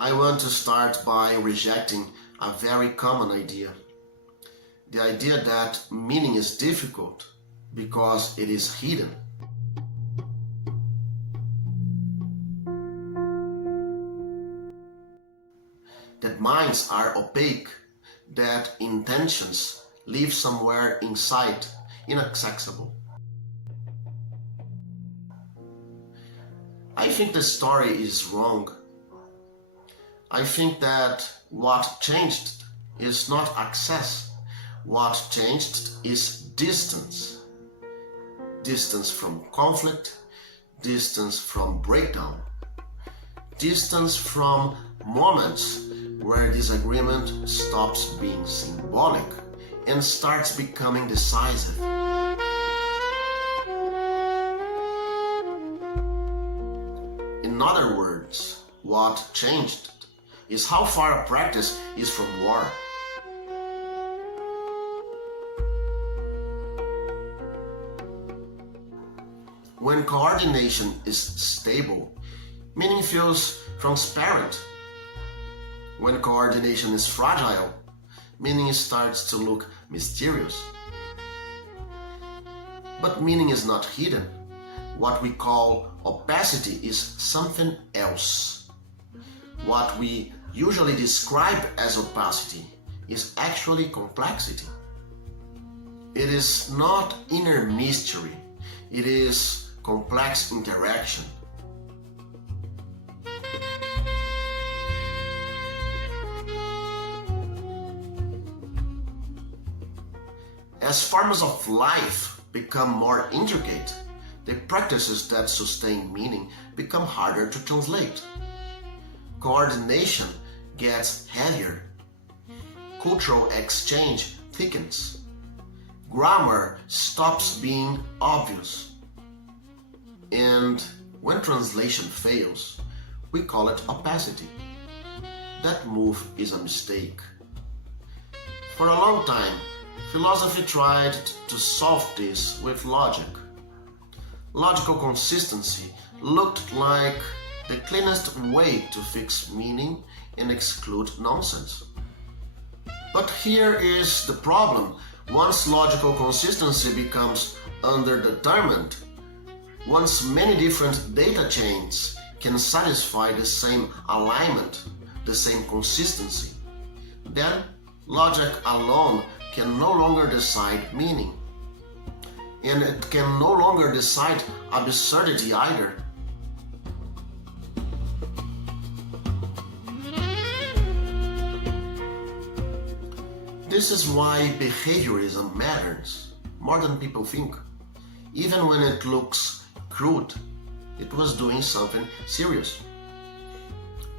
I want to start by rejecting a very common idea. The idea that meaning is difficult because it is hidden. That minds are opaque, that intentions live somewhere inside, inaccessible. I think the story is wrong. I think that what changed is not access. What changed is distance. Distance from conflict, distance from breakdown, distance from moments where disagreement stops being symbolic and starts becoming decisive. In other words, what changed is how far a practice is from war. When coordination is stable, meaning feels transparent. When coordination is fragile, meaning starts to look mysterious. But meaning is not hidden. What we call opacity is something else. What we usually describe as opacity is actually complexity. It is not inner mystery, it is complex interaction. As forms of life become more intricate, the practices that sustain meaning become harder to translate. Coordination gets heavier. Cultural exchange thickens. Grammar stops being obvious. And when translation fails, we call it opacity. That move is a mistake. For a long time, philosophy tried to solve this with logic. Logical consistency looked like the cleanest way to fix meaning and exclude nonsense. But here is the problem. Once logical consistency becomes underdetermined, once many different data chains can satisfy the same alignment, the same consistency, then logic alone can no longer decide meaning. And it can no longer decide absurdity either. This is why behaviorism matters more than people think. Even when it looks crude, it was doing something serious.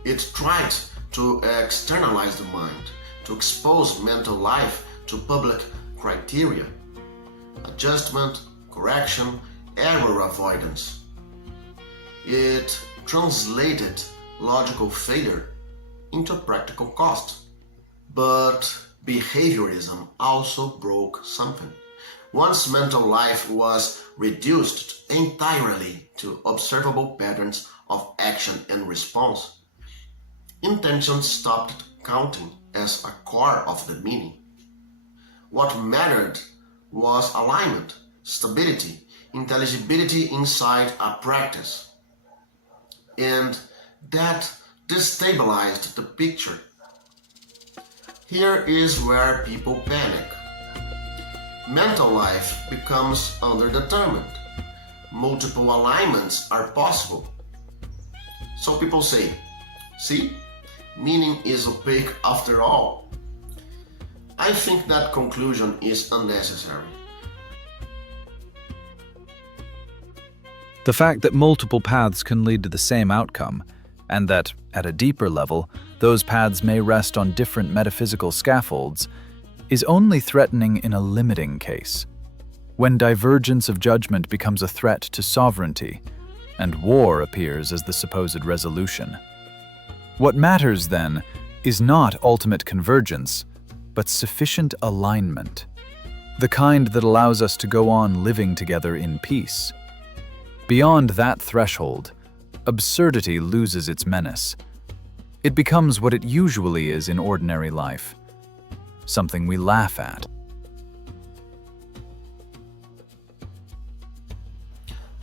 It tried to externalize the mind, to expose mental life to public criteria. Adjustment, correction, error avoidance. It translated logical failure into practical cost. But behaviorism also broke something. Once mental life was reduced entirely to observable patterns of action and response, intention stopped counting as a core of the meaning. What mattered was alignment, stability, intelligibility inside a practice. And that destabilized the picture. Here is where people panic. Mental life becomes underdetermined. Multiple alignments are possible. So people say, see, meaning is opaque after all. I think that conclusion is unnecessary. The fact that multiple paths can lead to the same outcome, and that, at a deeper level, those paths may rest on different metaphysical scaffolds, is only threatening in a limiting case, when divergence of judgment becomes a threat to sovereignty, and war appears as the supposed resolution. What matters, then, is not ultimate convergence, but sufficient alignment, the kind that allows us to go on living together in peace. Beyond that threshold, absurdity loses its menace. It becomes what it usually is in ordinary life, something we laugh at.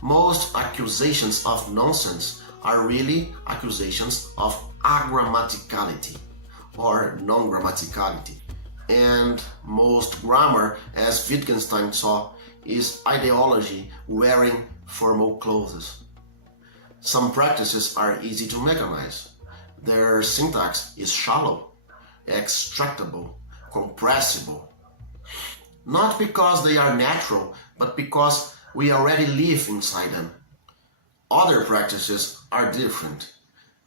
Most accusations of nonsense are really accusations of agrammaticality or non-grammaticality. And most grammar, as Wittgenstein saw, is ideology wearing formal clothes. Some practices are easy to mechanize. Their syntax is shallow, extractable, compressible. Not because they are natural, but because we already live inside them. Other practices are different.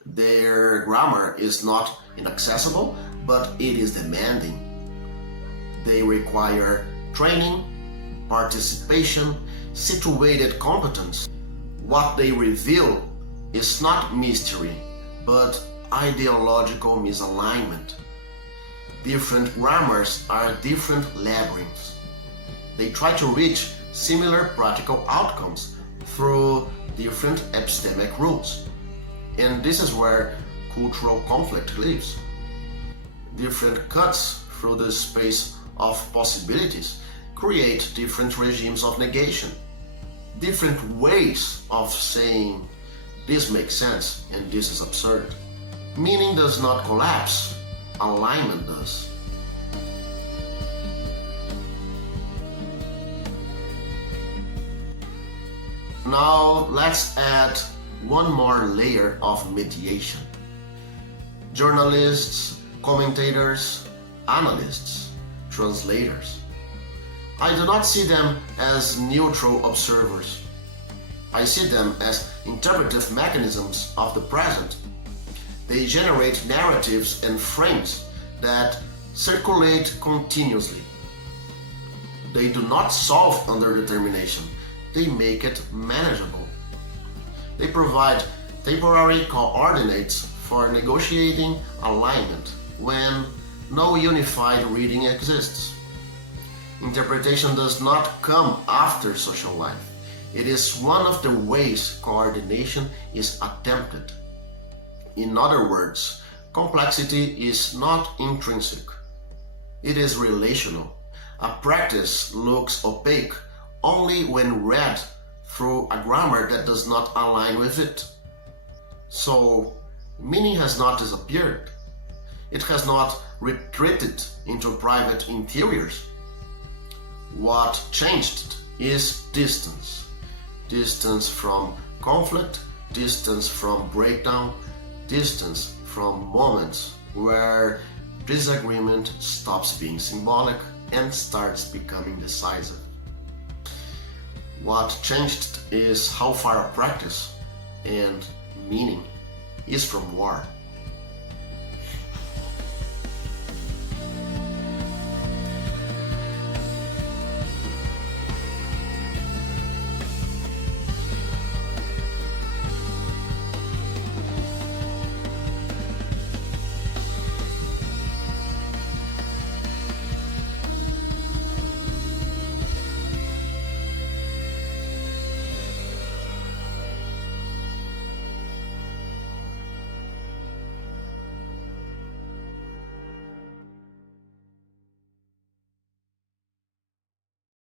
Their grammar is not inaccessible, but it is demanding. They require training, participation, situated competence. What they reveal is not mystery, but ideological misalignment. Different grammars are different labyrinths. They try to reach similar practical outcomes through different epistemic rules. And this is where cultural conflict lives. Different cuts through the space of possibilities create different regimes of negation, different ways of saying this makes sense and this is absurd. Meaning does not collapse, alignment does. Now let's add one more layer of mediation. Journalists, commentators, analysts, translators. I do not see them as neutral observers. I see them as interpretive mechanisms of the present. They generate narratives and frames that circulate continuously. They do not solve underdetermination. They make it manageable. They provide temporary coordinates for negotiating alignment when no unified reading exists. Interpretation does not come after social life. It is one of the ways coordination is attempted. In other words, complexity is not intrinsic. It is relational. A practice looks opaque only when read through a grammar that does not align with it. So, meaning has not disappeared. It has not retreated into private interiors. What changed is distance. Distance from conflict, distance from breakdown, distance from moments where disagreement stops being symbolic and starts becoming decisive. What changed is how far a practice and meaning is from war.